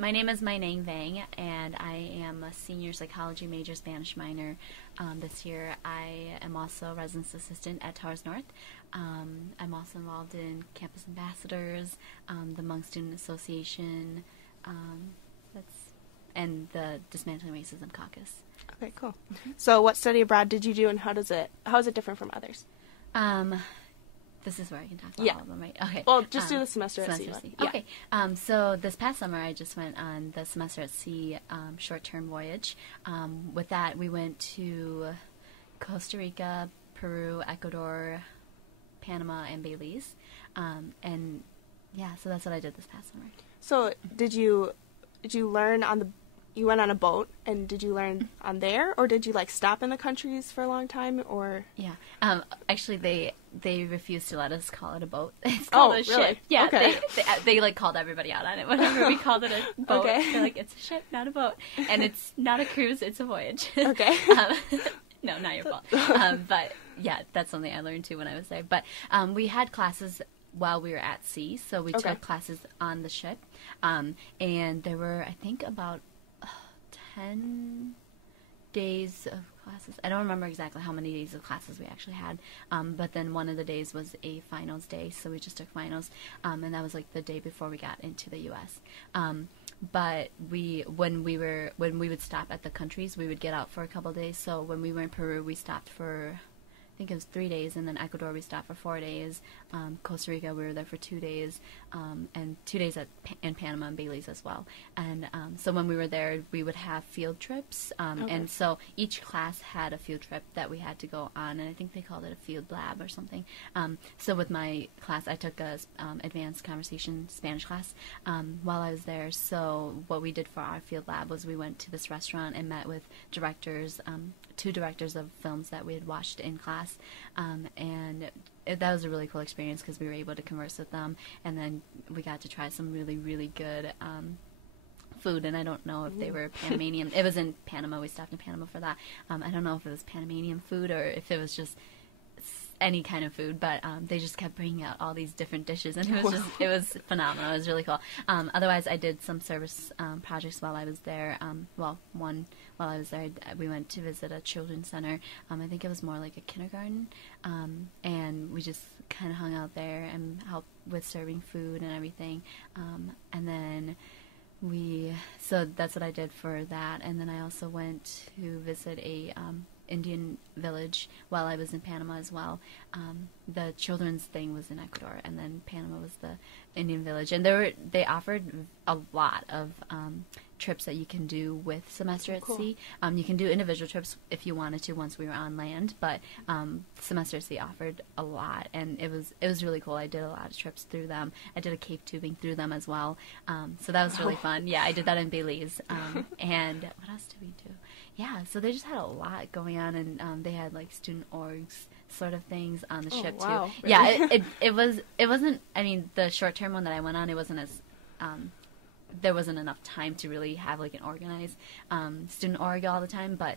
My name is Mai Neng, and I am a senior psychology major, Spanish minor. This year, I am also a residence assistant at Towers North. I'm also involved in campus ambassadors, the Hmong Student Association, and the Dismantling Racism Caucus. Okay, cool. So what study abroad did you do, and how is it different from others? This is where I can talk about all of them, right? Okay. Well, just do the semester at sea. Yeah. Okay. So this past summer, I just went on the semester at sea short-term voyage. With that, we went to Costa Rica, Peru, Ecuador, Panama, and Belize. And yeah, so that's what I did this past summer. So did you learn you went on a boat, and did you learn on there, or did you stop in the countries for a long time, or? Yeah. Actually, they refused to let us call it a boat. It's called a ship. Really? Yeah. Okay. They called everybody out on it whenever we called it a boat. Okay. They're like, it's a ship, not a boat, and it's not a cruise, it's a voyage. Okay. No, not your fault. But yeah, that's something I learned too when I was there. But we had classes while we were at sea, so we took classes on the ship, and there were, I think, about 10 days of classes. I don't remember exactly how many days of classes we actually had, but then one of the days was a finals day, so we just took finals, and that was the day before we got into the U.S. But when we would stop at the countries, we would get out for a couple of days. So when we were in Peru, we stopped for, I think it was 3 days, and then Ecuador we stopped for 4 days. Costa Rica we were there for 2 days, and 2 days in Panama and Belize as well. And so when we were there, we would have field trips, and so each class had a field trip that we had to go on, and I think they called it a field lab or something. So with my class, I took a advanced conversation Spanish class while I was there. So what we did for our field lab was we went to this restaurant and met with directors, 2 directors of films that we had watched in class, and that was a really cool experience because we were able to converse with them, and then we got to try some really, really good food, and I don't know if they were Panamanian. It was in Panama. We stopped in Panama for that. I don't know if it was Panamanian food or if it was just any kind of food, but they just kept bringing out all these different dishes, and it was phenomenal. It was really cool. Otherwise, I did some service projects while I was there. One while I was there, we went to visit a children's center. I think it was more like a kindergarten, and we just kind of hung out there and helped with serving food and everything. And then so that's what I did for that. And then I also went to visit a Indian village while I was in Panama as well. The children's thing was in Ecuador, and then Panama was the Indian village. And they offered a lot of trips that you can do with semester at sea. You can do individual trips if you wanted to once we were on land, but semester at sea offered a lot, and it was really cool. I did a lot of trips through them. I did a cave tubing through them as well, so that was really fun. Yeah, I did that in Belize. And what else did we do? Yeah, so they just had a lot going on, and they had student orgs sort of things on the ship too. Wow, really? Yeah, it wasn't. I mean, the short term one that I went on, it wasn't as there wasn't enough time to really have an organized student org all the time, but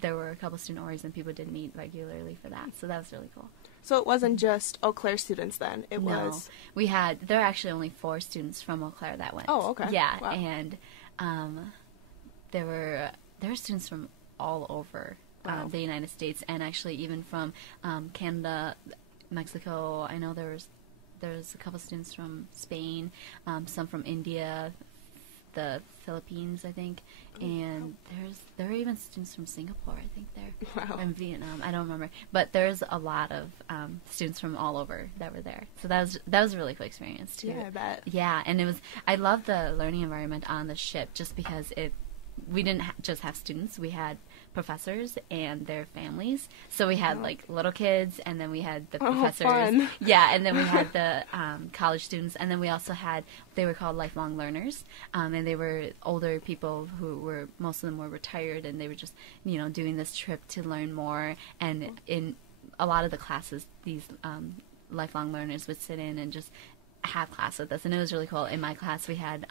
there were a couple student orgs and people did meet regularly for that, so that was really cool. So it wasn't just Eau Claire students then? There are actually only 4 students from Eau Claire that went. Oh, okay. Yeah, wow. And there were students from all over the United States, and actually even from Canada, Mexico. I know there's a couple students from Spain, some from India, the Philippines, I think, and there are even students from Singapore, I think and Vietnam. I don't remember, but there's a lot of students from all over that were there. So that was a really cool experience too. Yeah, I bet. Yeah, and I love the learning environment on the ship just because we didn't just have students, we had professors and their families. So we had little kids, and then we had the professors. Fun. Yeah, and then we had the college students, and then we also they were called lifelong learners, and they were older people who most of them were retired, and they were just doing this trip to learn more. And in a lot of the classes, these lifelong learners would sit in and just have class with us, and it was really cool. In my class, we had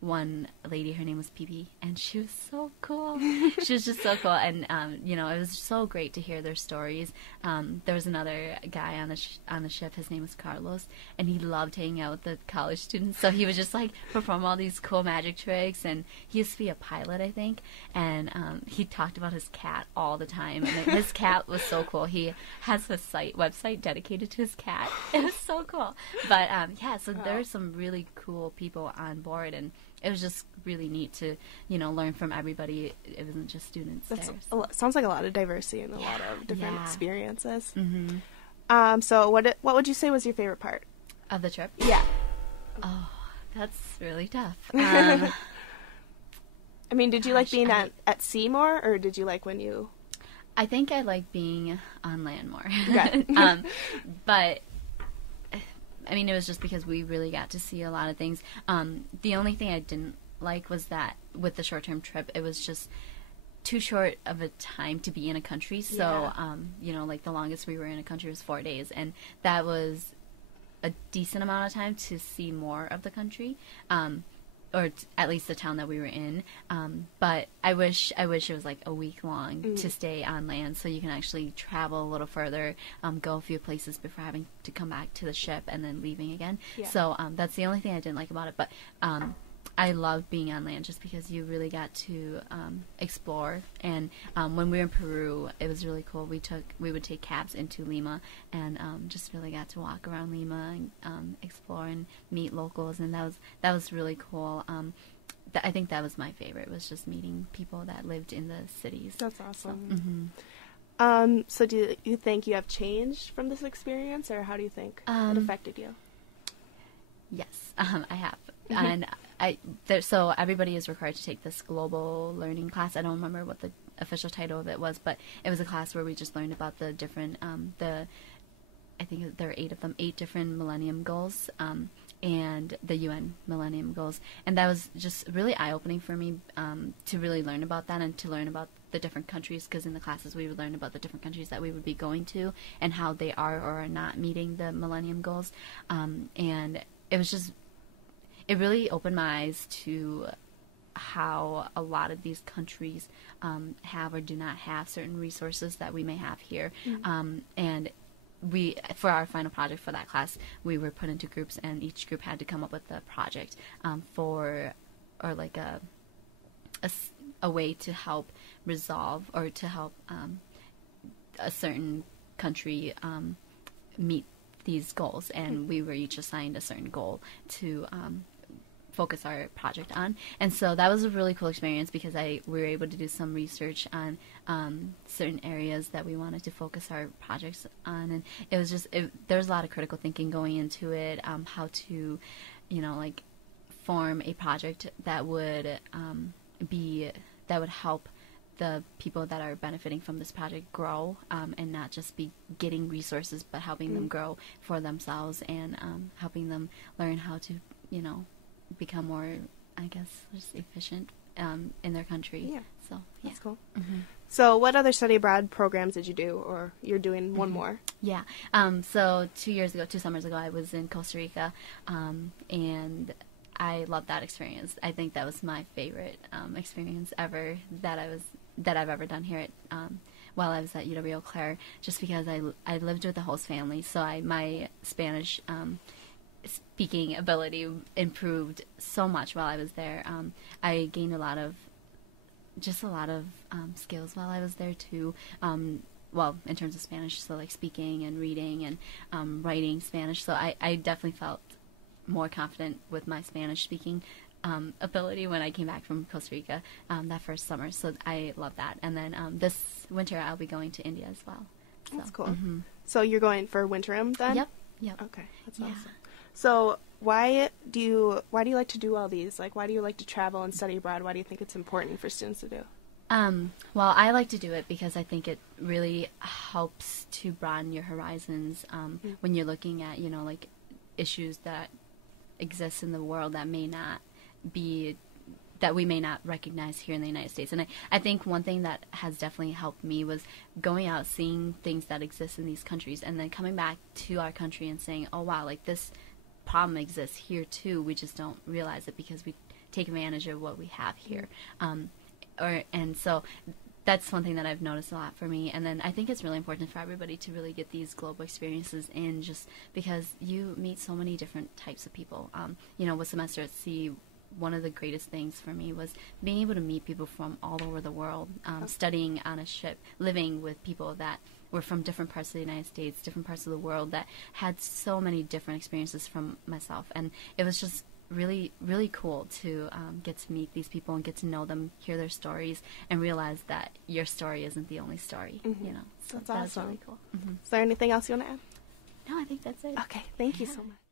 one lady. Her name was Pee, and she was so cool. She was just so cool, and it was so great to hear their stories. There was another guy on the ship. His name was Carlos, and he loved hanging out with the college students. So he would just like perform all these cool magic tricks, and he used to be a pilot, I think, and he talked about his cat all the time. And his cat was so cool. He has a website dedicated to his cat. It was so cool. But so there are some really cool people on board, and it was just really neat to, learn from everybody. It wasn't just students there. So. Sounds like a lot of diversity and a lot of different experiences. Mm-hmm. So what would you say was your favorite part of the trip? Yeah. Oh, that's really tough. I mean, did you like being at sea more, or did you like when you... I think I like being on land more. Okay. But... I mean, it was just because we really got to see a lot of things. The only thing I didn't like was that with the short-term trip, it was just too short of a time to be in a country. So, like the longest we were in a country was 4 days, and that was a decent amount of time to see more of the country, or at least the town that we were in. But I wish it was like a week long to stay on land, so you can actually travel a little further, go a few places before having to come back to the ship and then leaving again. Yeah. So that's the only thing I didn't like about it. But I loved being on land just because you really got to explore. And when we were in Peru, it was really cool. We would take cabs into Lima and just really got to walk around Lima and explore and meet locals, and that was really cool. I think that was my favorite, was just meeting people that lived in the cities. That's awesome. So, mm-hmm. So do you think you have changed from this experience, or how do you think it affected you? Yes, I have. And so everybody is required to take this global learning class. I don't remember what the official title of it was, but it was a class where we just learned about the different, I think there are 8 of them, 8 different Millennium Goals, and the UN Millennium Goals. And that was just really eye-opening for me to really learn about that and to learn about the different countries, because in the classes we would learn about the different countries that we would be going to and how they are or are not meeting the Millennium Goals. And it was just... It really opened my eyes to how a lot of these countries have or do not have certain resources that we may have here. Mm-hmm. And for our final project for that class, we were put into groups, and each group had to come up with a project a way to help resolve or to help a certain country meet these goals. And we were each assigned a certain goal to focus our project on. And so that was a really cool experience because we were able to do some research on certain areas that we wanted to focus our projects on. And it was just, there was a lot of critical thinking going into it, how to, form a project that would help the people that are benefiting from this project grow, and not just be getting resources, but helping them grow for themselves and helping them learn how to, become more, I guess, just efficient in their country. Yeah. So, yeah. That's cool. Mm-hmm. So what other study abroad programs did you do, or you're doing one more? Yeah. So 2 summers ago, I was in Costa Rica, and I loved that experience. I think that was my favorite experience ever that I've ever done here at while I was at UW-Eau Claire, just because I lived with the host family, so my Spanish speaking ability improved so much while I was there. I gained a lot of skills while I was there too. In terms of Spanish, so like speaking and reading and writing Spanish. So I definitely felt more confident with my Spanish speaking ability when I came back from Costa Rica that first summer. So I love that. And then this winter I'll be going to India as well. So. That's cool. Mm-hmm. So you're going for Winterim then? Yep. Okay, that's awesome. So why do you like to do all these? Like, why do you like to travel and study abroad? Why do you think it's important for students to do? Well, I like to do it because I think it really helps to broaden your horizons when you're looking at, issues that exist in the world that we may not recognize here in the United States. And I think one thing that has definitely helped me was going out, seeing things that exist in these countries, and then coming back to our country and saying, oh, wow, like this problem exists here too. We just don't realize it because we take advantage of what we have here. And so that's one thing that I've noticed a lot for me. And then I think it's really important for everybody to really get these global experiences in, just because you meet so many different types of people. With Semester at Sea, one of the greatest things for me was being able to meet people from all over the world, studying on a ship, living with people that were from different parts of the United States, different parts of the world, that had so many different experiences from myself. And it was just really, really cool to get to meet these people and get to know them, hear their stories, and realize that your story isn't the only story. So that's awesome. really cool. Is there anything else you want to add? No, I think that's it. Okay, thank you so much.